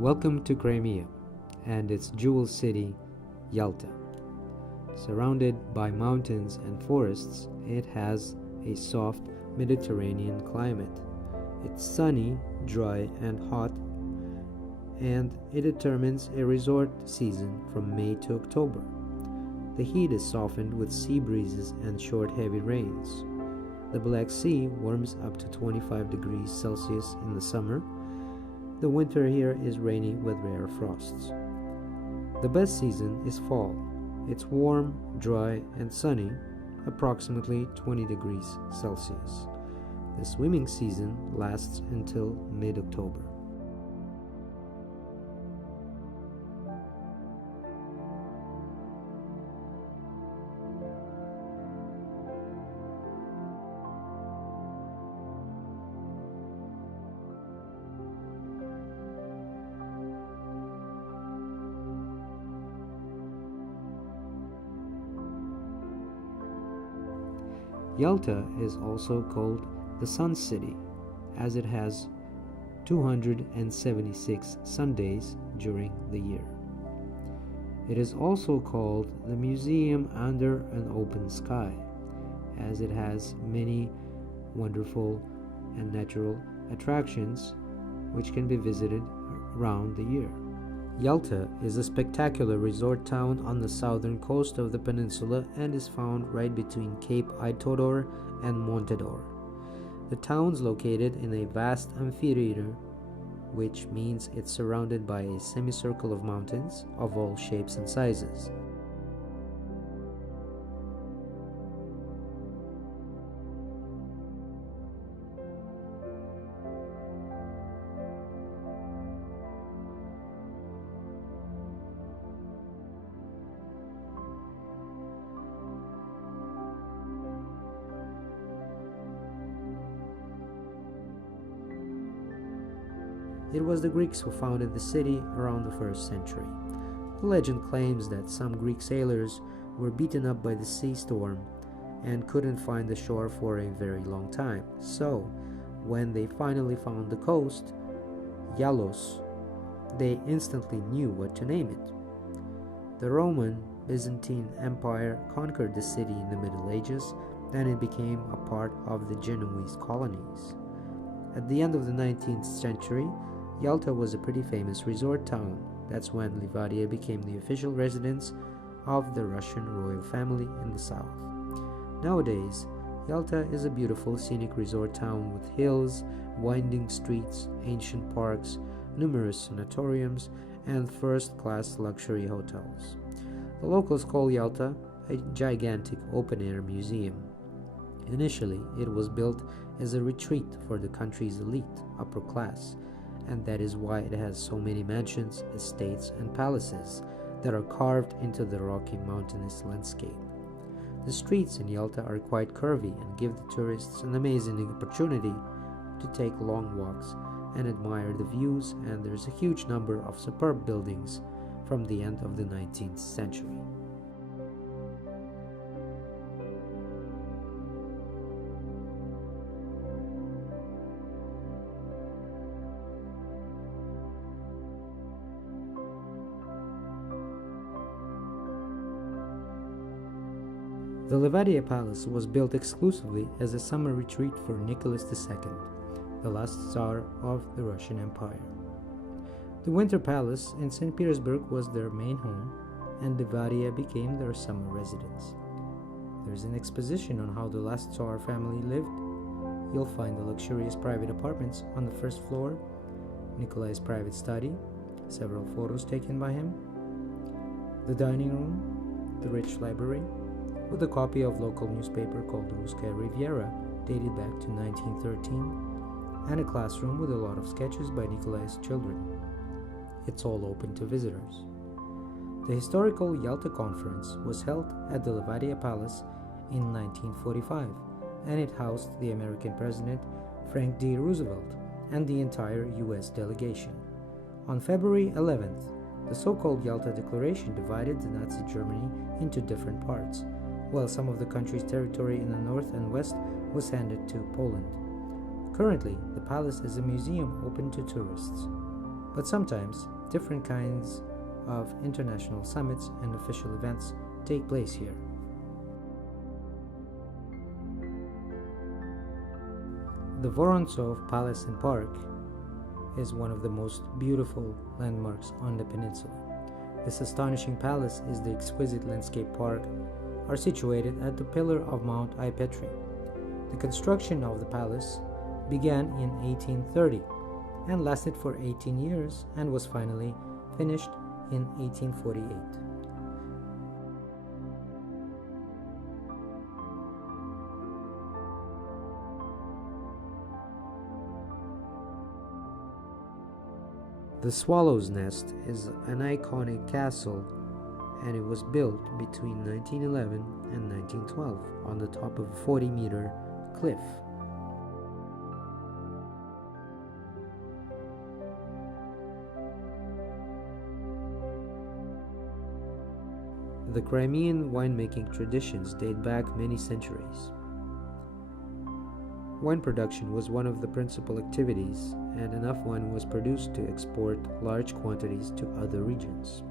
Welcome to Crimea and its jewel city, Yalta. Surrounded by mountains and forests, it has a soft Mediterranean climate. It's sunny, dry, and hot, and it determines a resort season from May to October. The heat is softened with sea breezes and short, heavy rains. The Black Sea warms up to 25 degrees Celsius in the summer. The winter here is rainy with rare frosts. The best season is fall. It's warm, dry, and sunny, approximately 20 degrees Celsius. The swimming season lasts until mid-October. Yalta is also called the Sun City, as it has 276 sun days during the year. It is also called the Museum Under an Open Sky, as it has many wonderful and natural attractions which can be visited around the year. Yalta is a spectacular resort town on the southern coast of the peninsula and is found right between Cape Aitodor and Montedor. The town's located in a vast amphitheater, which means it's surrounded by a semicircle of mountains of all shapes and sizes. It was the Greeks who founded the city around the 1st century. The legend claims that some Greek sailors were beaten up by the sea storm and couldn't find the shore for a very long time. So, when they finally found the coast, Yalos, they instantly knew what to name it. The Roman Byzantine Empire conquered the city in the Middle Ages, and it became a part of the Genoese colonies. At the end of the 19th century, Yalta was a pretty famous resort town. That's when Livadia became the official residence of the Russian royal family in the south. Nowadays, Yalta is a beautiful scenic resort town with hills, winding streets, ancient parks, numerous sanatoriums, and first-class luxury hotels. The locals call Yalta a gigantic open-air museum. Initially, it was built as a retreat for the country's elite, upper class, and that is why it has so many mansions, estates, and palaces that are carved into the rocky mountainous landscape. The streets in Yalta are quite curvy and give the tourists an amazing opportunity to take long walks and admire the views, and there's a huge number of superb buildings from the end of the 19th century. The Livadia Palace was built exclusively as a summer retreat for Nicholas II, the last Tsar of the Russian Empire. The Winter Palace in St. Petersburg was their main home, and Livadia became their summer residence. There's an exposition on how the last Tsar family lived. You'll find the luxurious private apartments on the first floor, Nikolai's private study, several photos taken by him, the dining room, the rich library, with a copy of local newspaper called Ruskaya Riviera, dated back to 1913, and a classroom with a lot of sketches by Nikolai's children. It's all open to visitors. The historical Yalta Conference was held at the Livadia Palace in 1945, and it housed the American President Frank D. Roosevelt and the entire U.S. delegation. On February 11th, the so-called Yalta Declaration divided the Nazi Germany into different parts, while some of the country's territory in the north and west was handed to Poland. Currently, the palace is a museum open to tourists. But sometimes different kinds of international summits and official events take place here. The Vorontsov Palace and Park is one of the most beautiful landmarks on the peninsula. This astonishing palace is the exquisite landscape park are situated at the pillar of Mount Aipetri. The construction of the palace began in 1830 and lasted for 18 years and was finally finished in 1848. The Swallow's Nest is an iconic castle, and it was built between 1911 and 1912 on the top of a 40-meter cliff. The Crimean winemaking traditions date back many centuries. Wine production was one of the principal activities, and enough wine was produced to export large quantities to other regions.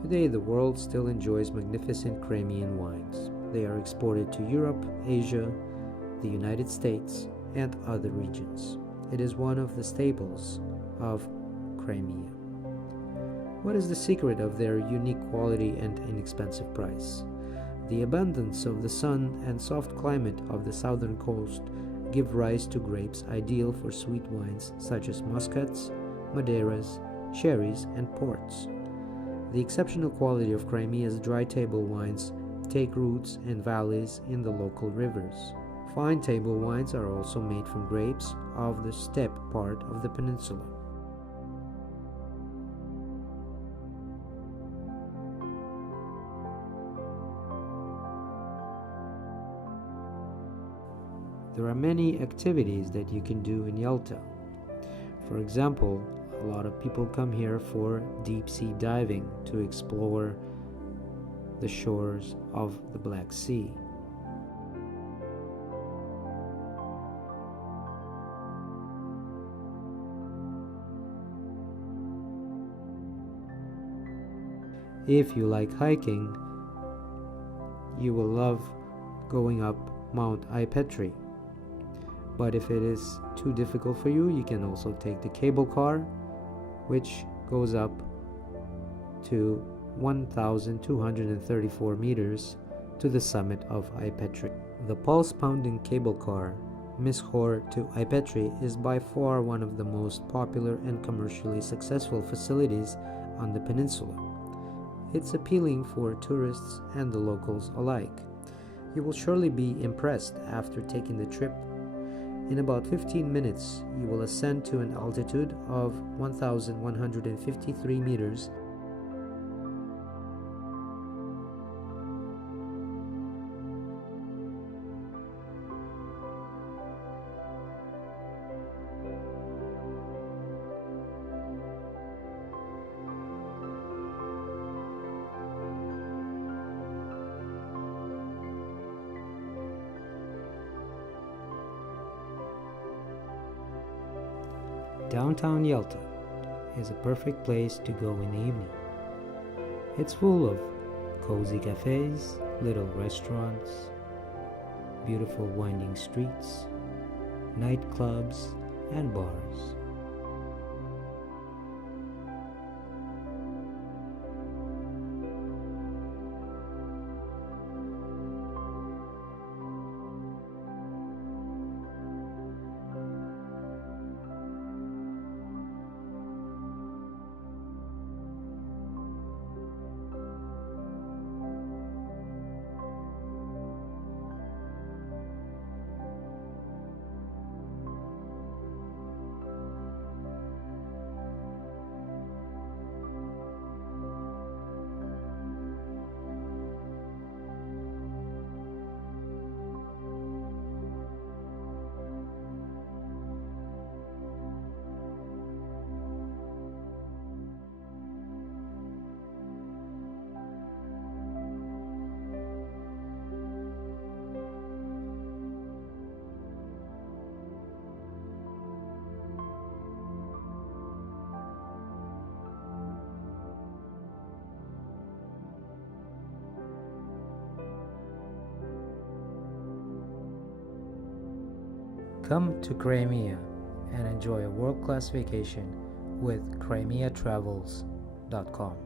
Today, the world still enjoys magnificent Crimean wines. They are exported to Europe, Asia, the United States, and other regions. It is one of the staples of Crimea. What is the secret of their unique quality and inexpensive price? The abundance of the sun and soft climate of the southern coast give rise to grapes ideal for sweet wines such as muscats, madeiras, sherries, and ports. The exceptional quality of Crimea's dry table wines take roots in valleys in the local rivers. Fine table wines are also made from grapes of the steppe part of the peninsula. There are many activities that you can do in Yalta. For example, a lot of people come here for deep sea diving to explore the shores of the Black Sea. If you like hiking, you will love going up Mount Aipetri. But if it is too difficult for you, you can also take the cable car, which goes up to 1,234 meters to the summit of Aipetri. The pulse-pounding cable car, Mishor to Aipetri, is by far one of the most popular and commercially successful facilities on the peninsula. It's appealing for tourists and the locals alike. You will surely be impressed after taking the trip. In about 15 minutes, you will ascend to an altitude of 1,153 meters. Downtown Yalta is a perfect place to go in the evening. It's full of cozy cafes, little restaurants, beautiful winding streets, nightclubs, and bars. Come to Crimea and enjoy a world-class vacation with CrimeaTravels.com.